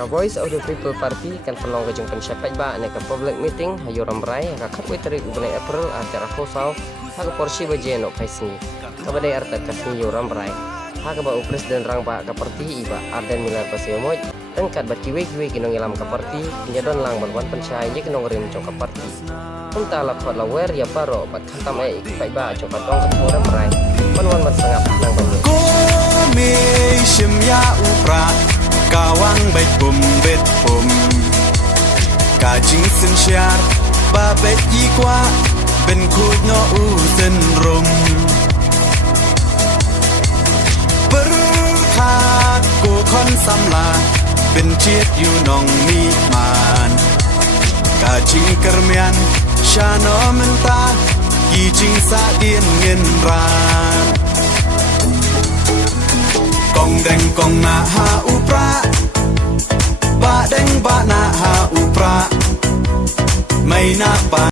Ka Voice of the People Party kan pelong ke jungkan syapat ba ne ka public meeting hayo ramrai ka khapwe tarik bulan April acara khosau ha ka porsi baje no paisni ka badai arta ka sni yo ramrai ha ka ba presiden rang ba ka parti iba Arden Milar Pasemoj tengkat bat kiwe kinong ilam ka parti nyadon lang banwan pensyai ye kinong rim jong ka parti unta la khot la wer ya paro bat khantam ai pai ba jong ka tong ka ramrai banwan mat sangap nang ban me shim ya upra kawang baik bet pum kajing sen syar ba bet ikwa ben khut no u sen rum berkat ku kon samla ben chiet yu nong mi man kajing kermian shano menta kijing sa dien ngin ran kong deng kong na ha upra ba deng ba na ha upra may na pa